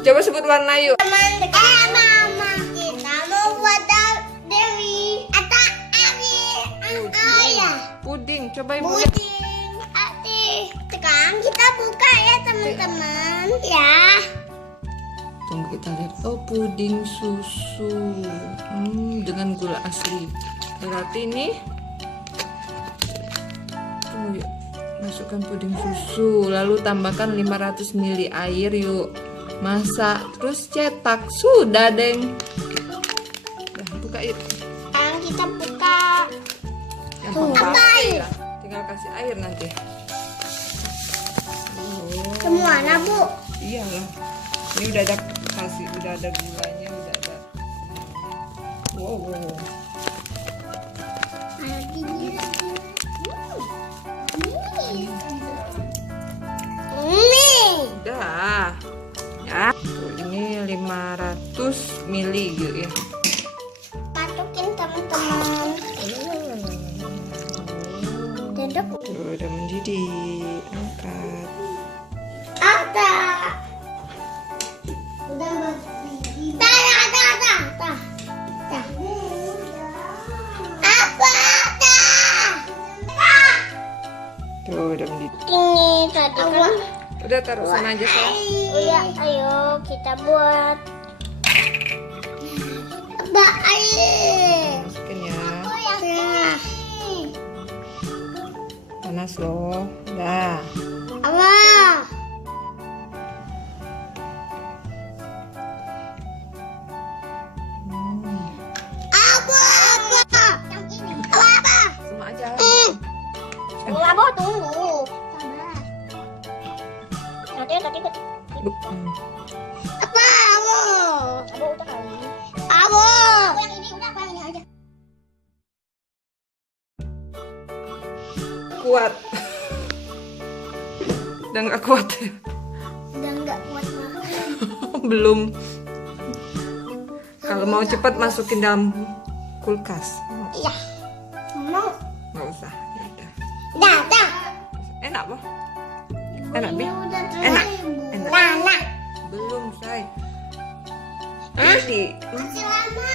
Coba sebut warna yuk. Mama, kita mau buat Dewi atau Ayah. Puding, coba ibu lihat. Puding, Ati. Sekarang kita buka ya teman-teman. Ya. Tunggu kita lihat. Oh, puding susu. Dengan gula asli. Berarti ini. Tunggu yuk. Masukkan puding susu, lalu tambahkan 500 ml air yuk. Masak, terus cetak. Sudah, Deng. Nah, buka yuk. Sekarang kita buka. Gampang banget ya. Tinggal kasih air nanti. Semua Bu. Iyalah. Ini udah ada udah ada gulanya, udah ada. Wow. Udah. Ya. Tuh, ini 500 ml yuk ya. Masukin teman-teman. Dedek. Tuh, udah mendidih. Angkat. Ada. Udah mendidih. Dah. Apa? Tuh, udah mendidih. Ini tadi kan. Udah taruh sana aja, Sal. Iya, ayo kita buat. Air. Masukin ya. Ya. Panas loh. Dah. Apa? Apa? Yang ini. Apa? Semua aja. Apa tunggu. Sabar. Tadi. Apa? Abo udah kali. Abo. Yang ini udah apa ini aja. Kuat. Udah nggak kuat ya? Udah nggak kuat banget. Belum. Kalau mau cepat masukin dalam kulkas. Iya. Mau. Nggak usah. Ya udah. Dah. Enak Boh? Enak Bi? Enak. Enak. Nah. Belum say. Jadi. Masih lama.